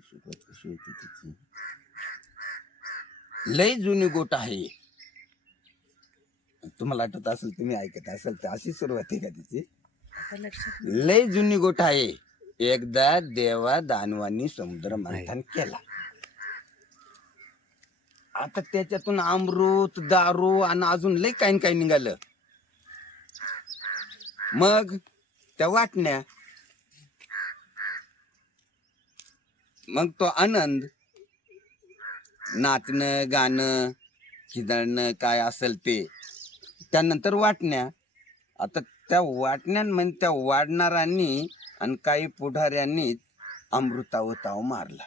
सुरुवात कशी होती त्याची लय जुनी गोट आहे. तुम्हाला आठवत असेल तुम्ही ऐकत असेल तर अशी सुरुवात आहे का लक्षात लय जुनी गोट आहे. एकदा देवा दानवानी समुद्र मंथन केला. आता त्याच्यातून अमृत दारू आणि अजून लय काही काही निघालं. मग त्या वाटण्या मग तो आनंद. नाचणं गाणं खिदळणं काय असेल ते. त्यानंतर वाटण्या. आता त्या वाटण्यांमध्ये त्या वाढणाऱ्यांनी आणि काही पुढाऱ्यांनी अमृताव ताव मारला.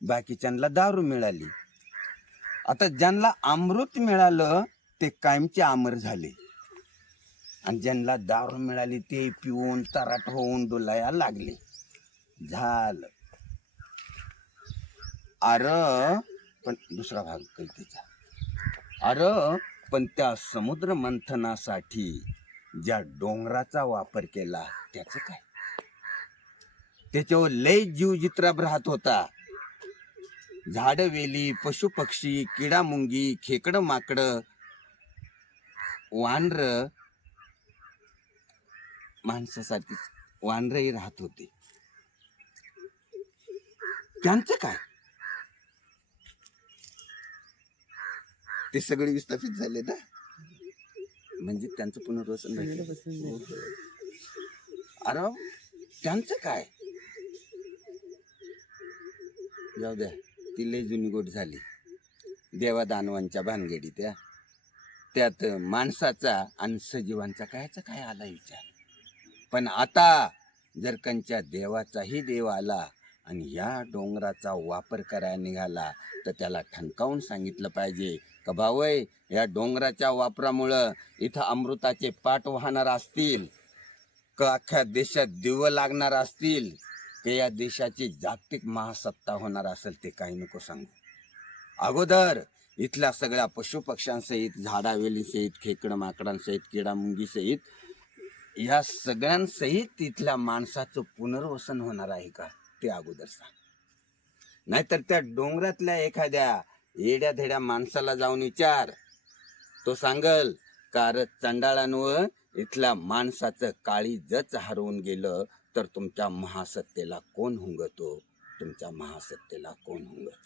बाकीच्यांना दारू मिळाली. आता ज्यांना अमृत मिळालं ते कायमचे अमर झाले. आणि ज्यांना दारू मिळाली ते पिऊन तराट होऊन डोलाया लागले. झालं. आर पण दुसरा भाग कवितेचा आर पण त्या समुद्र मंथनासाठी ज्या डोंगराचा वापर केला त्याच काय? त्याच्यावर लय जीव जित्राब राहत होता. झाड वेली पशु पक्षी किडा मुंगी खेकड माकड वानर माणसासाठी वानरही राहत होते. त्यांचं काय? ते सगळे विस्थापित झाले ना? म्हणजे त्यांचं पुनर्वसन भेटलं. अरे त्यांचं काय? जाऊ द्या ती लय जुनी गोट झाली. देवा दानवांच्या भानगडी त्या त्यात माणसाचा आणि सजीवांचा कायचा काय आला विचार? पण आता जर कंच्या देवाचाही देव आला आणि या डोंगराचा वापर करायला निघाला तर त्याला ठणकावून सांगितलं पाहिजे का भावय या डोंगराच्या वापरामुळं इथं अमृताचे पाठ वाहणार असतील का अख्ख्या देशात दिवं लागणार असतील का या देशाची जागतिक महासत्ता होणार असेल ते काही नको सांगू. अगोदर इथल्या सगळ्या पशुपक्ष्यांसहित झाडावेलीसहित खेकड माकडांसहित किडा मुंगीसहित या सगळ्यांसहित इथल्या माणसाचं पुनर्वसन होणार आहे का? ते अगोदर सांग नाहीतर त्या डोंगरातल्या एखाद्या येड्या धेड्या माणसाला जाऊन विचार. तो सांगल कार चंडाळांवर इथल्या माणसाचं काळी जच हरवून गेलं तर तुमच्या महासत्तेला कोण हुंगतो? तुमच्या महासत्तेला कोण हुंगतो?